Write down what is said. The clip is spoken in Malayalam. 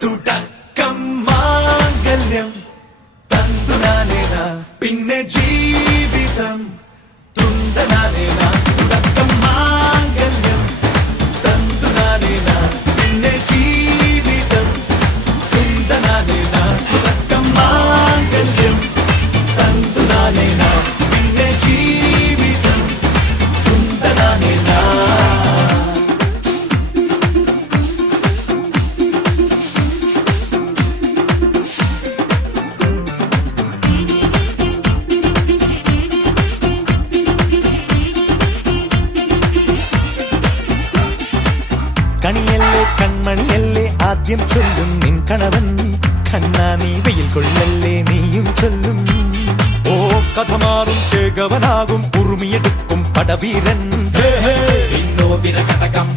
തുടക്കം മാംഗല്യം തന്തുനാനേന പിന്നെ ജീവിതം തുന്തനാനേന തുടക്കം മാംഗല്യം തന്തുനാനേന പിന്നെ ജീവിതം തുന്തനാനേന തുടക്കം മാംഗല്യം തന്തുനാനേന പിന്നെ ജീവിതം തുന്തനാനേന കണിയല്ലേ കൺമണിയല്ലേ ആദ്യം ചൊല്ലും നിൻ കണവൻ കണ്ണാ നീ വെയിൽ കൊള്ളല്ലേ നീയും ചൊല്ലും ഓ കഥ മാറും ചേകവനാകും ഉറുമിയെടുക്കും പടവീരൻ വിനോദിന കടകം